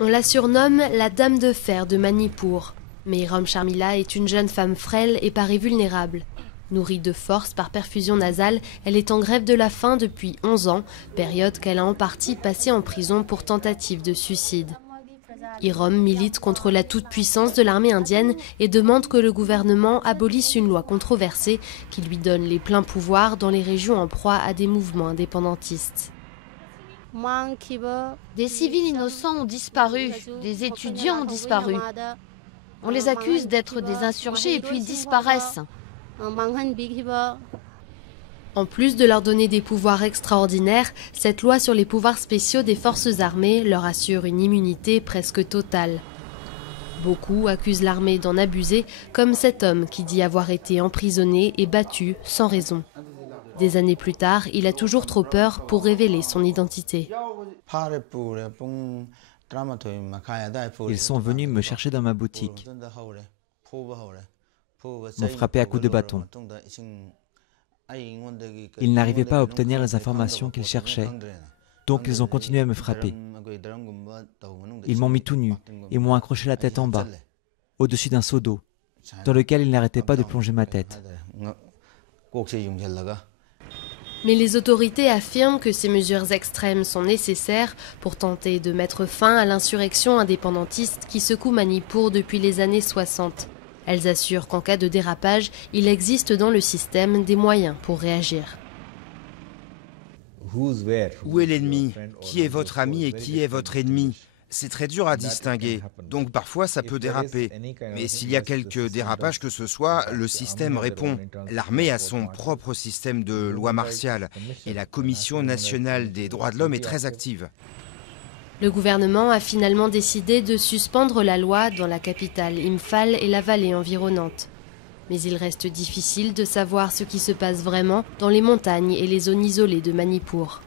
On la surnomme la Dame de Fer de Manipur. Mais Rom Sharmila est une jeune femme frêle et paraît vulnérable. Nourrie de force par perfusion nasale, elle est en grève de la faim depuis 11 ans, période qu'elle a en partie passée en prison pour tentative de suicide. Irom milite contre la toute-puissance de l'armée indienne et demande que le gouvernement abolisse une loi controversée qui lui donne les pleins pouvoirs dans les régions en proie à des mouvements indépendantistes. Des civils innocents ont disparu, des étudiants ont disparu. On les accuse d'être des insurgés et puis ils disparaissent. En plus de leur donner des pouvoirs extraordinaires, cette loi sur les pouvoirs spéciaux des forces armées leur assure une immunité presque totale. Beaucoup accusent l'armée d'en abuser, comme cet homme qui dit avoir été emprisonné et battu sans raison. Des années plus tard, il a toujours trop peur pour révéler son identité. Ils sont venus me chercher dans ma boutique, m'ont frappé à coups de bâton. Ils n'arrivaient pas à obtenir les informations qu'ils cherchaient, donc ils ont continué à me frapper. Ils m'ont mis tout nu et m'ont accroché la tête en bas, au-dessus d'un seau d'eau, dans lequel ils n'arrêtaient pas de plonger ma tête. Mais les autorités affirment que ces mesures extrêmes sont nécessaires pour tenter de mettre fin à l'insurrection indépendantiste qui secoue Manipur depuis les années 60. Elles assurent qu'en cas de dérapage, il existe dans le système des moyens pour réagir. Où est l'ennemi? Qui est votre ami et qui est votre ennemi? C'est très dur à distinguer, donc parfois ça peut déraper. Mais s'il y a quelque dérapage que ce soit, le système répond. L'armée a son propre système de loi martiale et la Commission nationale des droits de l'homme est très active. Le gouvernement a finalement décidé de suspendre la loi dans la capitale Imphal et la vallée environnante. Mais il reste difficile de savoir ce qui se passe vraiment dans les montagnes et les zones isolées de Manipur.